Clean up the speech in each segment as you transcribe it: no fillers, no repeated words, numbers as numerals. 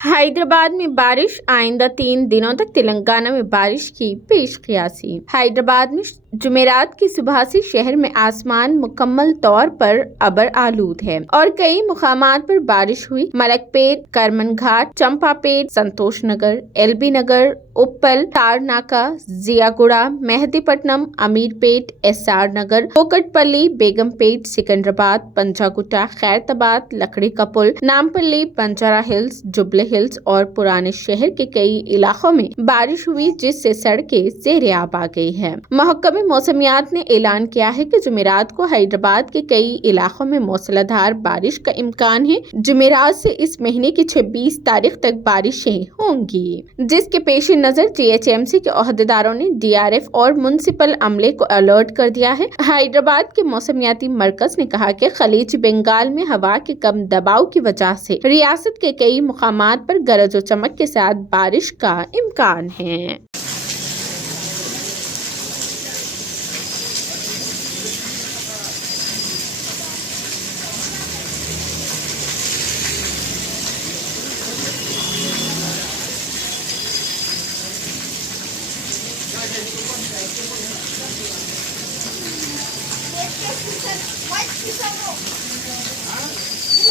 हैदराबाद में बारिश, आइंदा 3 दिनों तक तेलंगाना में बारिश की पेशकयासी। हैदराबाद में जुमेरात की सुबह से शहर में आसमान मुकम्मल तौर पर अबर आलूद है और कई मुकामात पर बारिश हुई। मलकपेट, करमन घाट, चंपापेट, संतोष नगर, एलबी नगर, उप्पल, तारनाका, जियागुड़ा, मेहदीपट्टनम, अमीरपेट, एसआर नगर, कोकटपल्ली, बेगमपेट, सिकंदराबाद, पंजागुट्टा, खैरताबाद, लकड़ी का पुल, नामपल्ली, बंजारा हिल्स, जुबले हिल्स और पुराने शहर के कई इलाकों में बारिश हुई, जिससे सड़कें ज़ेर-ए-आब आ गई है। महकमे मौसमियात ने ऐलान किया है कि जुमेरात को हैदराबाद के कई इलाकों में मूसलाधार बारिश का इम्कान है। जुमेरात से इस महीने की 26 तारीख तक बारिशें होंगी, जिसके पेश नजर टीएचएमसी के ओहदेदारों ने डीआरएफ और म्युनिसिपल अमले को अलर्ट कर दिया है। हैदराबाद के मौसमियाती मरकज ने कहा कि खलीज बंगाल में हवा के कम दबाव की वजह से रियासत के कई मुकामात पर गरज और चमक के साथ बारिश का इम्कान है।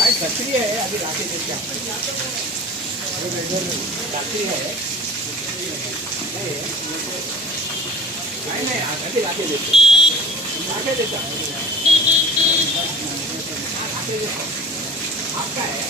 छतरी है, अभी लाके देते हैं। अभी इधर छतरी है, नहीं अभी लाके देते आपका है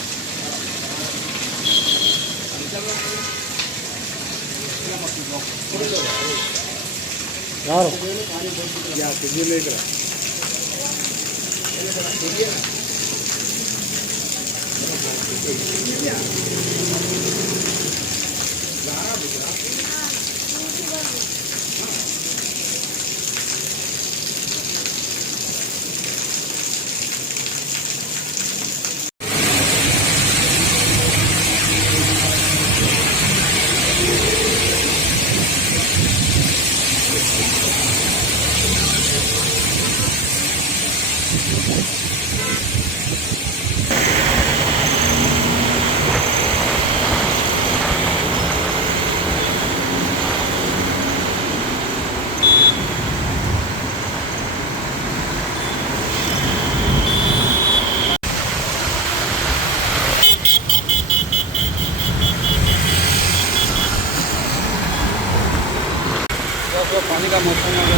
पानी का मौसम